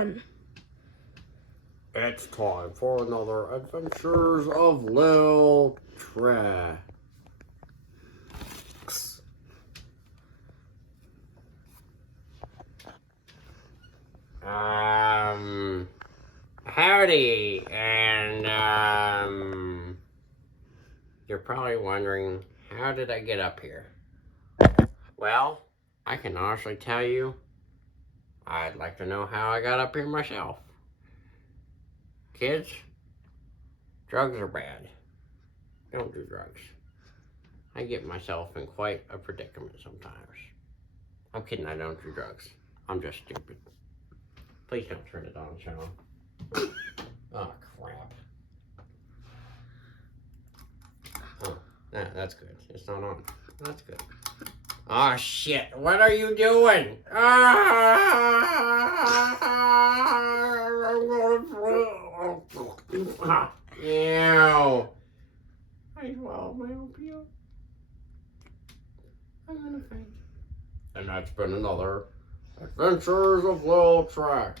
one. It's time for another Adventures of Lil Trex. Howdy, and you're probably wondering, how did I get up here? Well, I can honestly tell you, I'd like to know how I got up here myself. Kids, drugs are bad. Don't do drugs. I get myself in quite a predicament sometimes. I'm kidding, I don't do drugs. I'm just stupid. Please don't turn it on, Sean. Oh, crap. Oh, that's good. It's not on. That's good. Oh, shit. What are you doing? Ew. I swallowed my own peel. I'm gonna faint. And that's been another Adventures of Lil Trex.